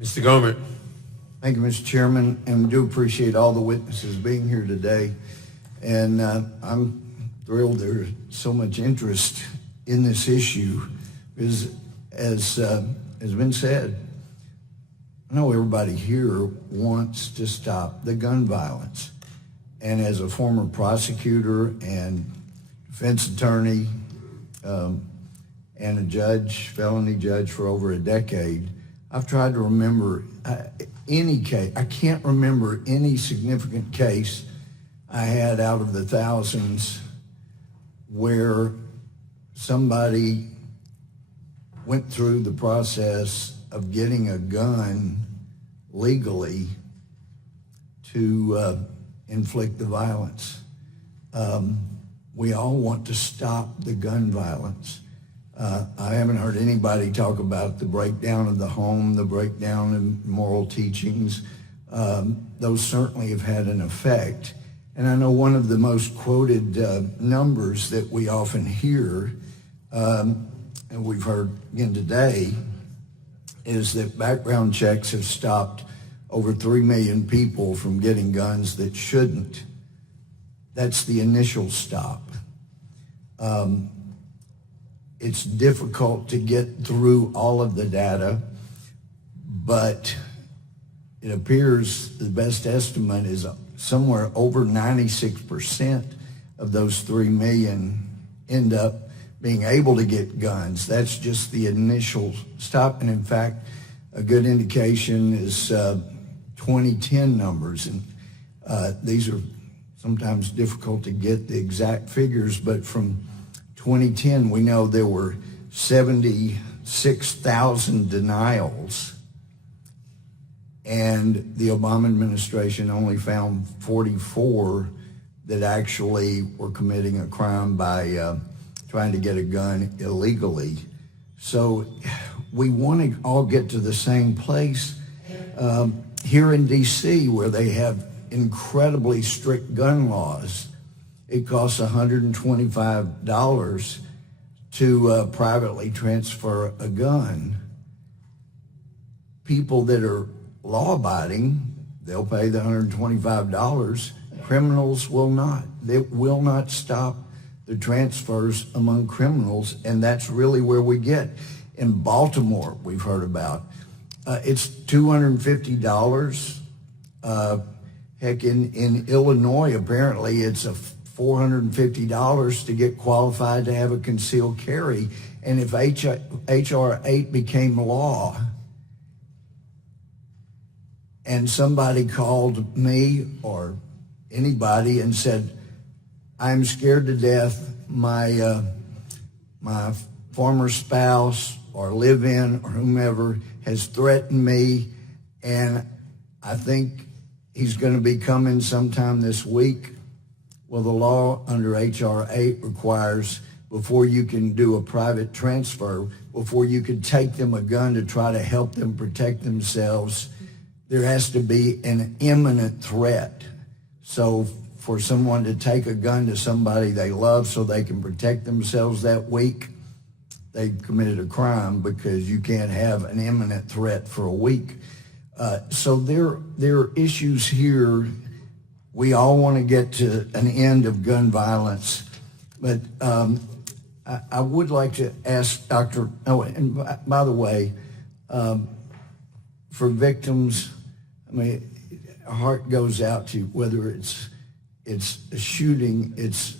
Mr. Gohmert. Thank you, Mr. Chairman, and we do appreciate all the witnesses being here today. And I'm thrilled there's so much interest in this issue, because as has been said, I know everybody here wants to stop the gun violence. And as a former prosecutor and defense attorney and a judge, felony judge for over a decade, I've tried to remember any case. I can't remember any significant case I had out of the thousands where somebody went through the process of getting a gun legally to inflict the violence. We all want to stop the gun violence. I haven't heard anybody talk about the breakdown of the home, the breakdown in moral teachings. Those certainly have had an effect. And I know one of the most quoted numbers that we often hear, and we've heard again today, is that background checks have stopped over 3 million people from getting guns that shouldn't. That's the initial stop. It's difficult to get through all of the data, but it appears the best estimate is somewhere over 96% of those 3 million end up being able to get guns. That's just the initial stop. And in fact, a good indication is 2010 numbers. And these are sometimes difficult to get the exact figures, but from 2010, we know there were 76,000 denials, and the Obama administration only found 44 that actually were committing a crime by trying to get a gun illegally. So we want to all get to the same place. Here in D.C., where they have incredibly strict gun laws, it costs $125 to privately transfer a gun. People that are law-abiding, they'll pay the $125. Criminals will not. They will not stop the transfers among criminals, and that's really where we get. In Baltimore, we've heard about, it's $250. Heck, in Illinois, apparently it's $450 to get qualified to have a concealed carry. And if H.R. 8 became law, and somebody called me or anybody and said, I'm scared to death, my former spouse or live-in or whomever has threatened me, and I think he's going to be coming sometime this week. Well, the law under H.R. 8 requires, before you can do a private transfer, before you can take them a gun to try to help them protect themselves, there has to be an imminent threat. So for someone to take a gun to somebody they love so they can protect themselves that week, they committed a crime, because you can't have an imminent threat for a week. So there are issues here. We all want to get to an end of gun violence, but I would like to ask Dr. Oh, and by the way, for victims, I mean, our heart goes out to you, whether it's a shooting, it's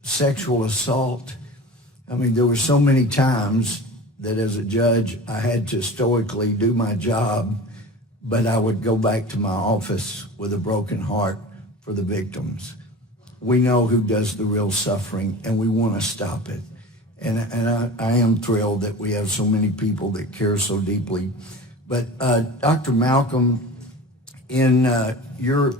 sexual assault. I mean, there were so many times that as a judge, I had to stoically do my job, but I would go back to my office with a broken heart for the victims. We know who does the real suffering, and we want to stop it. And I am thrilled that we have so many people that care so deeply. But Dr. Malcolm, in your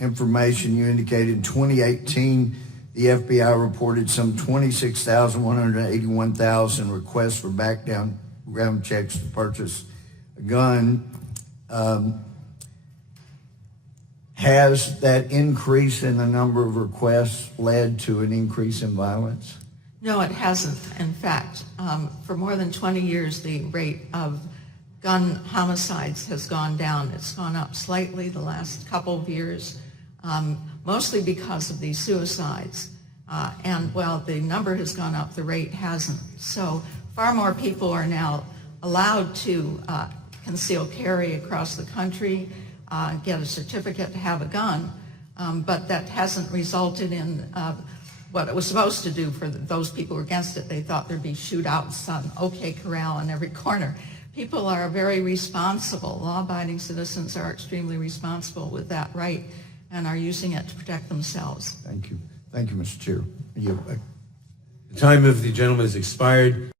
information, you indicated in 2018, the FBI reported some 26,181,000 requests for background checks to purchase a gun. Has that increase in the number of requests led to an increase in violence? No, it hasn't. In fact, for more than 20 years, the rate of gun homicides has gone down. It's gone up slightly the last couple of years, mostly because of these suicides. And while the number has gone up, the rate hasn't. So far more people are now allowed to conceal carry across the country, get a certificate to have a gun, but that hasn't resulted in what it was supposed to do for those people who were against it. They thought there'd be shootouts on OK Corral on every corner. People are very responsible. Law-abiding citizens are extremely responsible with that right and are using it to protect themselves. Thank you. Thank you, Mr. Chair. The time of the gentleman has expired.